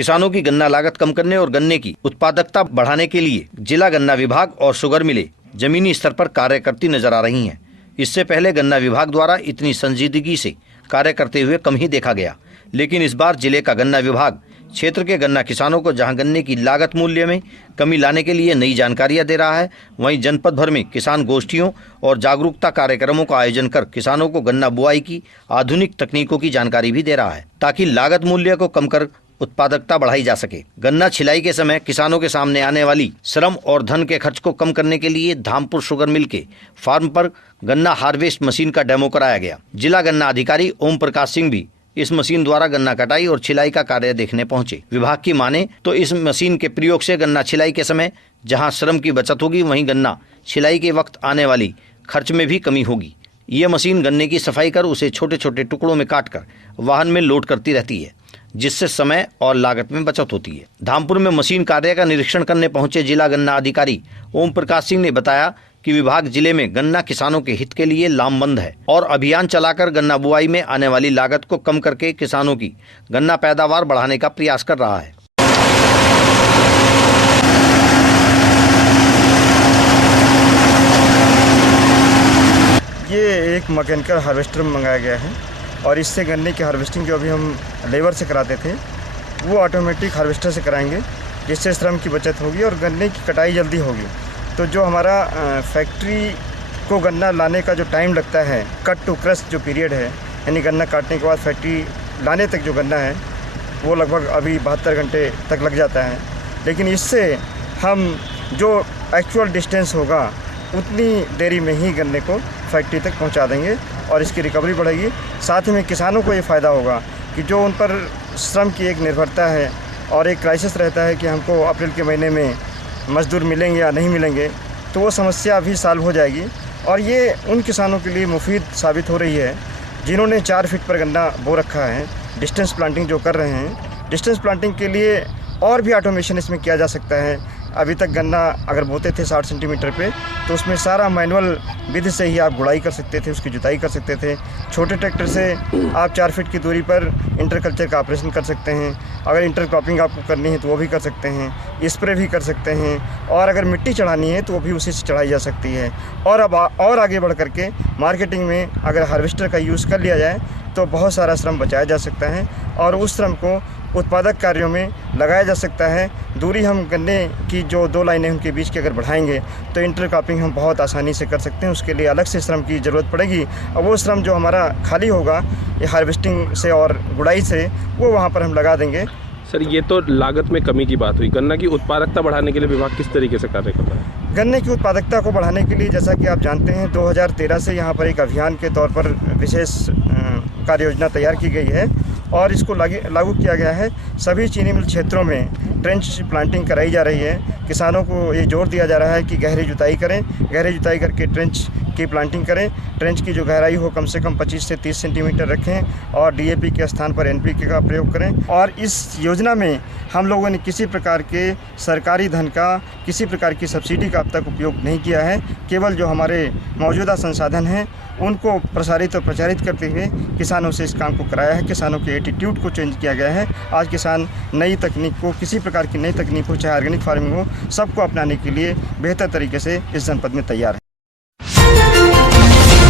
किसानों की गन्ना लागत कम करने और गन्ने की उत्पादकता बढ़ाने के लिए जिला गन्ना विभाग और शुगर मिलें जमीनी स्तर पर कार्य करती नजर आ रही हैं। इससे पहले गन्ना विभाग द्वारा इतनी संजीदगी से कार्य करते हुए कम ही देखा गया, लेकिन इस बार जिले का गन्ना विभाग क्षेत्र के गन्ना किसानों को जहां गन्ने की लागत मूल्य में कमी लाने के लिए नई जानकारियां दे रहा है, वहीं जनपद भर में किसान गोष्ठियों और जागरूकता कार्यक्रमों का आयोजन कर किसानों को गन्ना बुआई की आधुनिक तकनीकों की जानकारी भी दे रहा है, ताकि लागत मूल्य को कम कर उत्पादकता बढ़ाई जा सके। गन्ना छिलाई के समय किसानों के सामने आने वाली श्रम और धन के खर्च को कम करने के लिए धामपुर शुगर मिल के फार्म पर गन्ना हार्वेस्ट मशीन का डेमो कराया गया। जिला गन्ना अधिकारी ओम प्रकाश सिंह भी इस मशीन द्वारा गन्ना कटाई और छिलाई का कार्य देखने पहुंचे। विभाग की माने तो इस मशीन के प्रयोग से गन्ना छिलाई के समय जहां श्रम की बचत होगी, वहीं गन्ना छिलाई के वक्त आने वाली खर्च में भी कमी होगी। ये मशीन गन्ने की सफाई कर उसे छोटे छोटे टुकड़ों में काटकर वाहन में लोड करती रहती है, जिससे समय और लागत में बचत होती है। धामपुर में मशीन कार्य का निरीक्षण करने पहुंचे जिला गन्ना अधिकारी ओम प्रकाश सिंह ने बताया कि विभाग जिले में गन्ना किसानों के हित के लिए लामबंद है और अभियान चलाकर गन्ना बुआई में आने वाली लागत को कम करके किसानों की गन्ना पैदावार बढ़ाने का प्रयास कर रहा है। ये एक मैकेनिकल हार्वेस्टर मंगाया गया है और इससे गन्ने की हार्वेस्टिंग जो अभी हम लेबर से कराते थे वो ऑटोमेटिक हार्वेस्टर से कराएंगे, जिससे श्रम की बचत होगी और गन्ने की कटाई जल्दी होगी। तो जो हमारा फैक्ट्री को गन्ना लाने का जो टाइम लगता है, कट टू क्रश जो पीरियड है, यानी गन्ना काटने के बाद फैक्ट्री लाने तक जो गन्ना है वो लगभग अभी 72 घंटे तक लग जाता है। लेकिन इससे हम जो एक्चुअल डिस्टेंस होगा उतनी देरी में ही गन्ने को फैक्ट्री तक पहुंचा देंगे और इसकी रिकवरी बढ़ेगी। साथ ही में किसानों को ये फ़ायदा होगा कि जो उन पर श्रम की एक निर्भरता है और एक क्राइसिस रहता है कि हमको अप्रैल के महीने में मज़दूर मिलेंगे या नहीं मिलेंगे, तो वो समस्या अभी सॉल्व हो जाएगी। और ये उन किसानों के लिए मुफीद साबित हो रही है जिन्होंने 4 फीट पर गन्ना बो रखा है, डिस्टेंस प्लांटिंग जो कर रहे हैं। डिस्टेंस प्लांटिंग के लिए और भी ऑटोमेशन इसमें किया जा सकता है। अभी तक गन्ना अगर बोते थे 60 सेंटीमीटर पे, तो उसमें सारा मैनुअल विधि से ही आप गुड़ाई कर सकते थे, उसकी जुताई कर सकते थे। छोटे ट्रैक्टर से आप 4 फीट की दूरी पर इंटरकल्चर का ऑपरेशन कर सकते हैं। अगर इंटरक्रॉपिंग आपको करनी है तो वो भी कर सकते हैं, स्प्रे भी कर सकते हैं, और अगर मिट्टी चढ़ानी है तो वो भी उसी से चढ़ाई जा सकती है। और अब और आगे बढ़ करके मार्केटिंग में अगर हार्वेस्टर का यूज़ कर लिया जाए तो बहुत सारा श्रम बचाया जा सकता है और उस श्रम को उत्पादक कार्यों में लगाया जा सकता है। दूरी हम गन्ने की जो 2 लाइनें उनके बीच की अगर बढ़ाएंगे तो इंटरक्रॉपिंग हम बहुत आसानी से कर सकते हैं। उसके लिए अलग से श्रम की ज़रूरत पड़ेगी और वो श्रम जो हमारा खाली होगा ये हार्वेस्टिंग से और गुड़ाई से, वो वहाँ पर हम लगा देंगे। सर, ये तो लागत में कमी की बात हुई। गन्ना की उत्पादकता बढ़ाने के लिए विभाग किस तरीके से कार्य कर रहा है? गन्ने की उत्पादकता को बढ़ाने के लिए जैसा कि आप जानते हैं 2013 से यहाँ पर एक अभियान के तौर पर विशेष कार्य योजना तैयार की गई है और इसको लागू किया गया है। सभी चीनी मिल क्षेत्रों में ट्रेंच प्लांटिंग कराई जा रही है। किसानों को ये जोर दिया जा रहा है कि गहरी जुताई करें, गहरी जुताई करके ट्रेंच की प्लांटिंग करें। ट्रेंच की जो गहराई हो कम से कम 25 से 30 सेंटीमीटर रखें और डीएपी के स्थान पर एनपीके का प्रयोग करें। और इस योजना में हम लोगों ने किसी प्रकार के सरकारी धन का, किसी प्रकार की सब्सिडी का अब तक उपयोग नहीं किया है। केवल जो हमारे मौजूदा संसाधन हैं उनको प्रसारित और प्रचारित करते हुए किसानों से इस काम को कराया है। किसानों के एटीट्यूड को चेंज किया गया है। आज किसान नई तकनीक को, किसी प्रकार की नई तकनीक हो, चाहे ऑर्गेनिक फार्मिंग हो, सबको अपनाने के लिए बेहतर तरीके से इस जनपद में तैयार है।